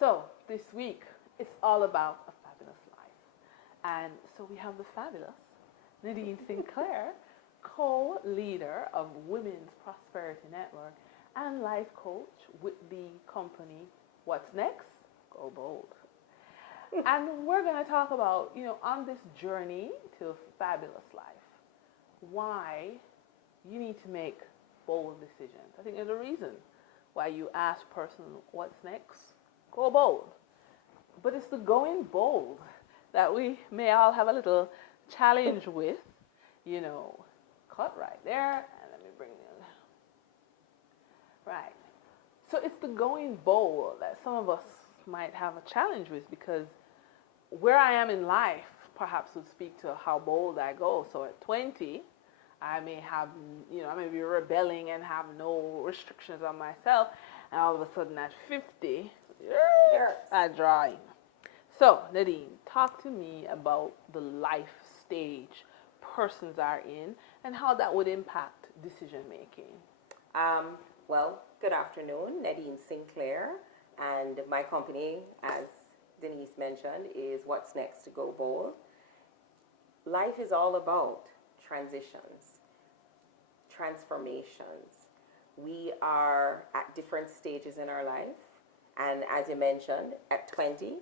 So this week, it's all about a fabulous life. And so we have the fabulous Nadine Sinclair, co-leader of Women's Prosperity Network and life coach with the company What's Next? Go Bold. And we're going to talk about, on this journey to a fabulous life, why you need to make bold decisions. I think there's a reason why you ask person what's next. Go bold. But it's the going bold that we may all have a little challenge with, cut right there, and let me bring it. Right. So it's the going bold that some of us might have a challenge with, because where I am in life perhaps would speak to how bold I go. So at 20, I may have, I may be rebelling and have no restrictions on myself. And all of a sudden at 50, I'm drawing. So Nadine, talk to me about the life stage persons are in and how that would impact decision making. Well, good afternoon, Nadine Sinclair, and my company, as Denise mentioned, is What's Next to Go Bold. Life is all about transitions, transformations. We are at different stages in our life, and as you mentioned, at 20,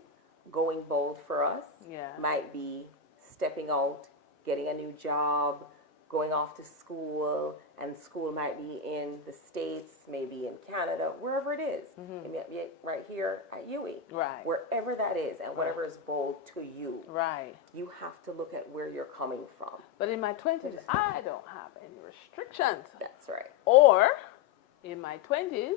going bold for us might be stepping out, getting a new job, going off to school, and school might be in the States, maybe in Canada, wherever it is. It might be right here at UE. Right. Wherever that is, and whatever is bold to you. Right. You have to look at where you're coming from. But in my 20s, I don't have any restrictions. That's right. Or in my 20s,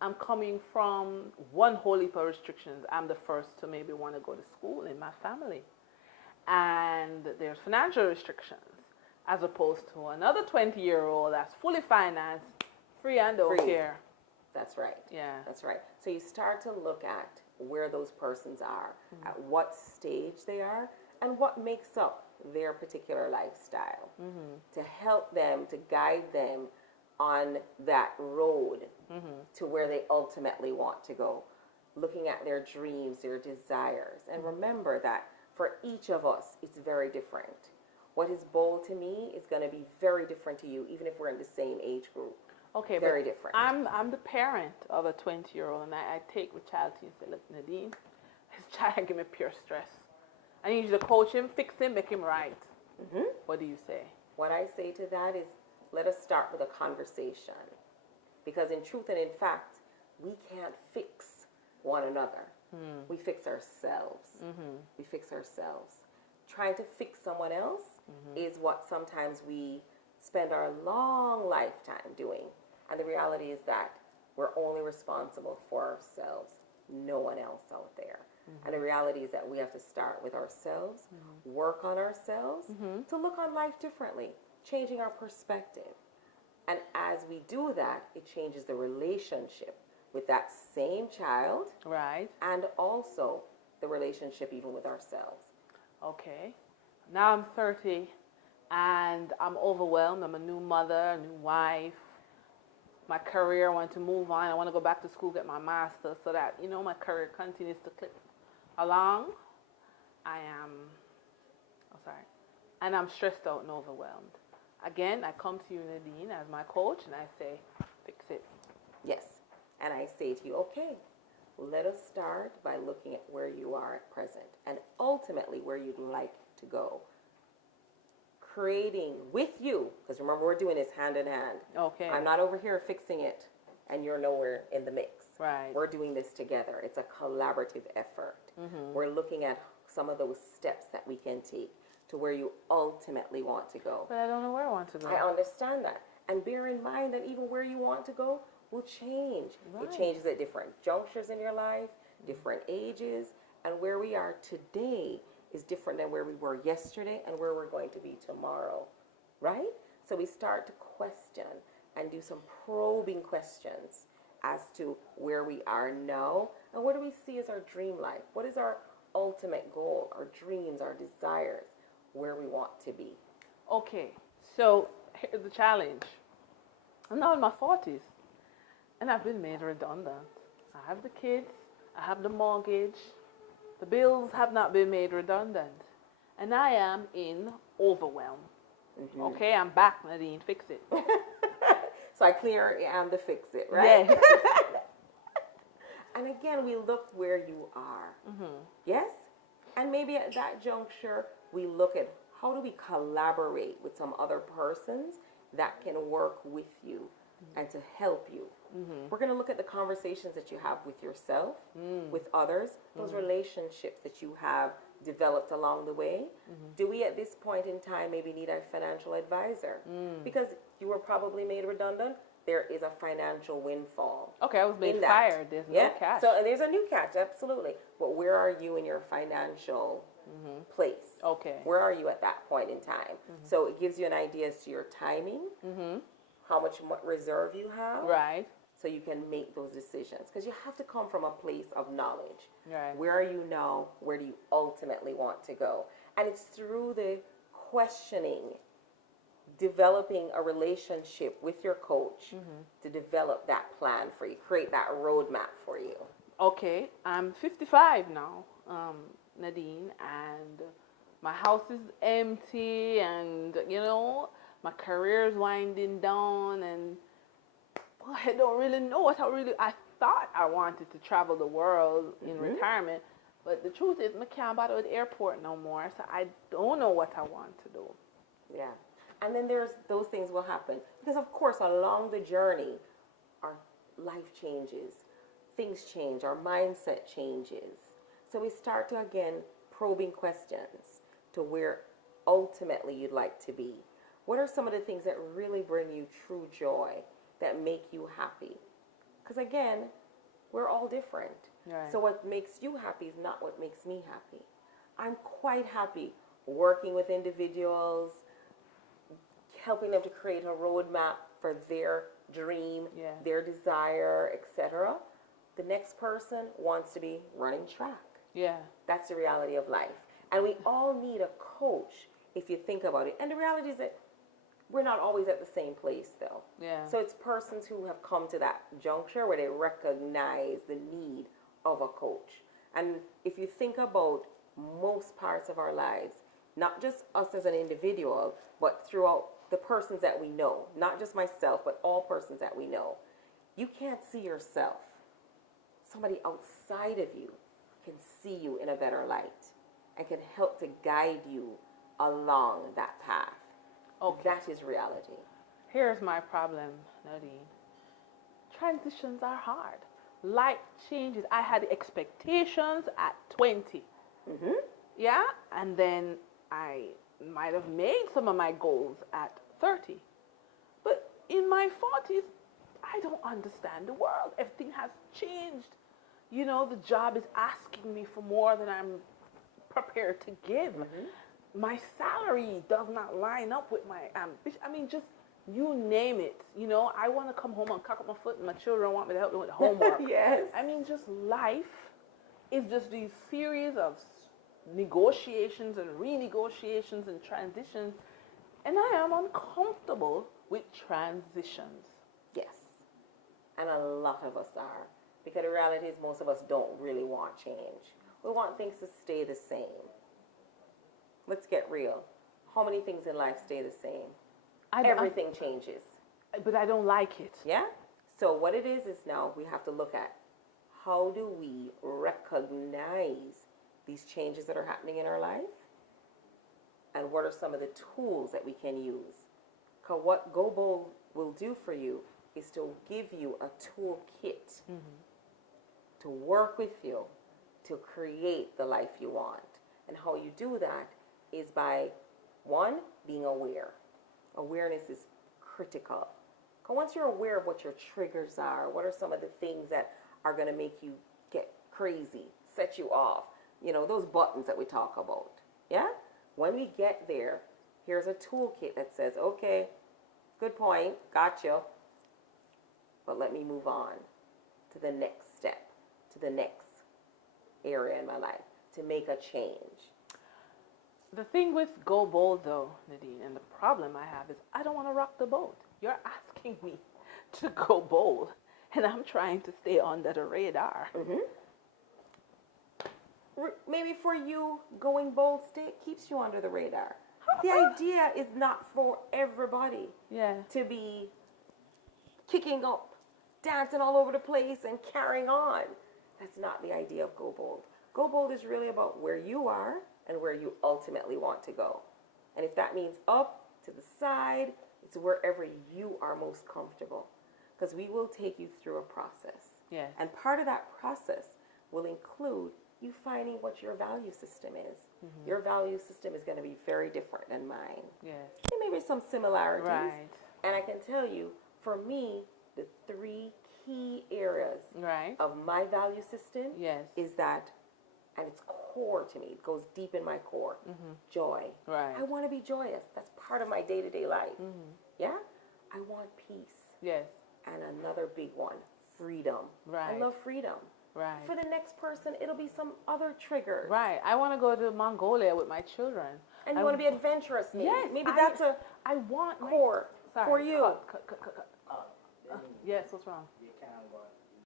I'm coming from one whole heap of restrictions. I'm the first to maybe want to go to school in my family. And there's financial restrictions, as opposed to another 20-year-old that's fully financed, free and don't care. That's right. Yeah. That's right. So you start to look at where those persons are, at what stage they are, and what makes up their particular lifestyle to help them, to guide them on that road to where they ultimately want to go. Looking at their dreams, their desires. And remember that for each of us, it's very different. What is bold to me is going to be very different to you, even if we're in the same age group. Okay, very different. I'm the parent of a 20-year-old, and I take the child to you and say, look, Nadine, this child give me pure stress. I need you to coach him, fix him, make him right. What do you say? What I say to that is, let us start with a conversation. Because in truth and in fact, we can't fix one another. We fix ourselves. We fix ourselves. Trying to fix someone else is what sometimes we spend our long lifetime doing. And the reality is that we're only responsible for ourselves, no one else out there. And the reality is that we have to start with ourselves, work on ourselves, to look on life differently, changing our perspective. And as we do that, it changes the relationship with that same child. Right. And also the relationship even with ourselves. Okay. Now I'm 30 and I'm overwhelmed. I'm a new mother, a new wife. My career, I want to move on. I want to go back to school, get my master's so that, my career continues to click along. And I'm stressed out and overwhelmed. Again, I come to you, Nadine, as my coach, and I say, fix it. Yes. And I say to you, okay, let us start by looking at where you are at present and ultimately where you'd like to go. Creating with you, because remember, we're doing this hand in hand. Okay. I'm not over here fixing it and you're nowhere in the mix. Right. We're doing this together. It's a collaborative effort. We're looking at some of those steps that we can take to where you ultimately want to go. But I don't know where I want to go. I understand that. And bear in mind that even where you want to go will change. Right. It changes at different junctures in your life, different ages, and where we are today is different than where we were yesterday and where we're going to be tomorrow, right? So we start to question and do some probing questions as to where we are now and what do we see as our dream life? What is our ultimate goal, our dreams, our desires, where we want to be? Okay, so here's the challenge. I'm now in my 40s and I've been made redundant. I have the kids, I have the mortgage. The bills have not been made redundant. And I am in overwhelm. Okay, I'm back, Nadine. Fix it. So I clearly am the fix it, right? Yes. And again, we look where you are. Yes? And maybe at that juncture, we look at how do we collaborate with some other persons that can work with you and to help you. We're going to look at the conversations that you have with yourself, with others, those relationships that you have developed along the way. Do we at this point in time maybe need a financial advisor? Because you were probably made redundant. There is a financial windfall. Okay, I was made in that. fired. There's no cash. So there's a new catch, absolutely. But where are you in your financial place? Okay. Where are you at that point in time? So it gives you an idea as to your timing, how much reserve you have, Right. so you can make those decisions. Because you have to come from a place of knowledge. Right. Where are you now? Where do you ultimately want to go? And it's through the questioning, developing a relationship with your coach to develop that plan for you, create that roadmap for you. Okay, I'm 55 now, Nadine, and my house is empty, and my career is winding down, and I don't really know what I thought I wanted to travel the world in retirement, but the truth is I can't bother with the airport no more, so I don't know what I want to do. Yeah. And then there's those things will happen. Because of course along the journey our life changes. Things change, our mindset changes. So we start to again probing questions to where ultimately you'd like to be. What are some of the things that really bring you true joy, that make you happy? Because again, we're all different. Right. So what makes you happy is not what makes me happy. I'm quite happy working with individuals, helping them to create a roadmap for their dream, their desire, etc. The next person wants to be running track. Yeah. That's the reality of life. And we all need a coach if you think about it. And the reality is that we're not always at the same place though. Yeah. So it's persons who have come to that juncture where they recognize the need of a coach. And if you think about most parts of our lives, not just us as an individual, but throughout the persons that we know, not just myself, but all persons that we know, you can't see yourself. Somebody outside of you can see you in a better light and can help to guide you along that path. Okay. That is reality. Here's my problem, Nadine. Transitions are hard. Life changes. I had expectations at 20. Yeah? And then I might have made some of my goals at 30. But in my 40s, I don't understand the world. Everything has changed. The job is asking me for more than I'm prepared to give. My salary does not line up with my ambition. I mean, just you name it. I want to come home and cock up my foot, and my children want me to help them with the homework. Yes. I mean, just life is just these series of negotiations and renegotiations and transitions, and I am uncomfortable with transitions. Yes. And a lot of us are. Because the reality is most of us don't really want change. We want things to stay the same. Let's get real. How many things in life stay the same? Everything changes. But I don't like it. Yeah? So what it is now we have to look at how do we recognize these changes that are happening in our life? And what are some of the tools that we can use? Because what Go Bold will do for you is to give you a toolkit to work with you to create the life you want. And how you do that is by, one, being aware. Awareness is critical. Because once you're aware of what your triggers are, what are some of the things that are going to make you get crazy, set you off, those buttons that we talk about. Yeah? When we get there, here's a toolkit that says, okay, good point, gotcha, but let me move on to the next step, to the next area in my life, to make a change. The thing with Go Bold, though, Nadine, and the problem I have is I don't want to rock the boat. You're asking me to go bold, and I'm trying to stay under the radar. maybe for you, going bold keeps you under the radar. The idea is not for everybody Yeah. to be kicking up, dancing all over the place, and carrying on. That's not the idea of Go Bold. Go Bold is really about where you are and where you ultimately want to go. And if that means up, to the side, it's wherever you are most comfortable. Because we will take you through a process. Yes. And part of that process will include you finding what your value system is. Your value system is going to be very different than mine. Yes. There may be some similarities. Right. And I can tell you, for me, the 3 key areas Right. of my value system Yes. is that, and it's core to me, it goes deep in my core, joy. Right. I want to be joyous. That's part of my day-to-day life. Yeah? I want peace. Yes. And another big one, freedom. Right. I love freedom. Right. For the next person, it'll be some other triggers. Right. I want to go to Mongolia with my children. And you want to be adventurous, maybe. Yes. Maybe that's a I want core Sorry, for you. Cut. Yes. What's wrong? You can, but